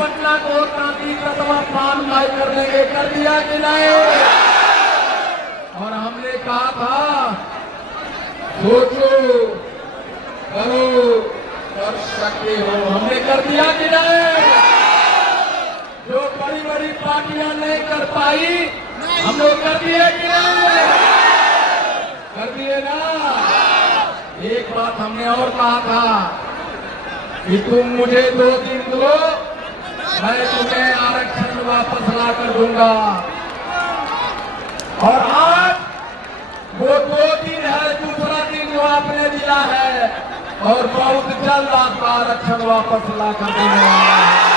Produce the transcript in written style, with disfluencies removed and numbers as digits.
पटना को क्रांति तत्वा पान भाई कर देंगे, कर दिया कि नहीं? और हमने कहा था सोचो करो कर सकते हो, हमने कर दिया कि नहीं? जो बड़ी बड़ी पार्टियां नहीं कर पाई हम लोग कर दिए कि नहीं? कर दिए ना। एक बात हमने और कहा था कि तुम मुझे 2 दिन दो, मैं तुम्हें आरक्षण वापस ला कर दूंगा। और आज वो 2 दिन है, दूसरा दिन जो आपने दिया है, और बहुत जल्द आपका आरक्षण वापस ला कर देंगे।